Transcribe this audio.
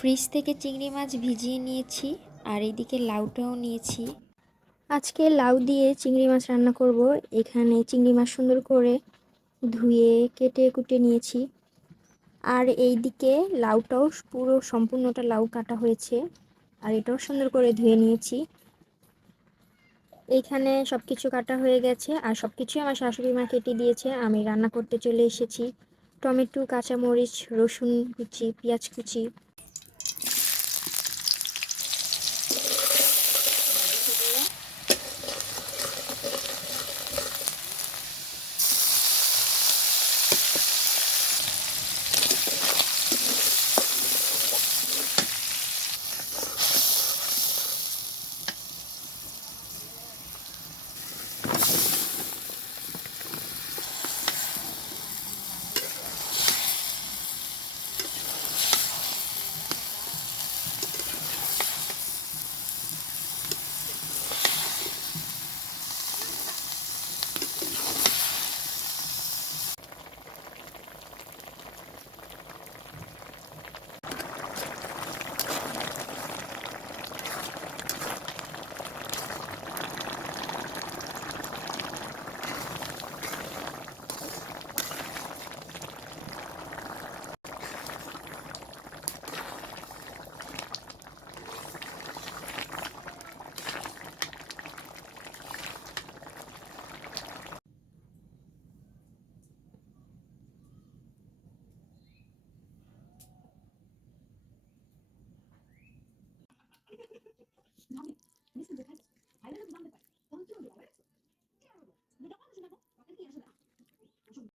Fridge থেকে চিংড়ি মাছ ভিজিয়ে নিয়েছি আর এদিকে লাউটাও নিয়েছি। আজকে লাউ দিয়ে চিংড়ি মাছ রান্না করব। এখানে চিংড়ি মাছ সুন্দর করে ধুয়ে কেটে কুটে নিয়েছি। আর এইদিকে লাউটাও পুরো সম্পূর্ণটা লাউ কাটা হয়েছে আর এটাও সুন্দর করে ধুয়ে নিয়েছি। এইখানে সব কিছু কাটা হয়ে গেছে আর সব কিছুই আমার শাশুড়ি মা কেটে দিয়েছে। আমি রান্না করতে চলে এসেছি। টমেটো, কাঁচামরিচ, রসুন কুচি, পেঁয়াজ কুচি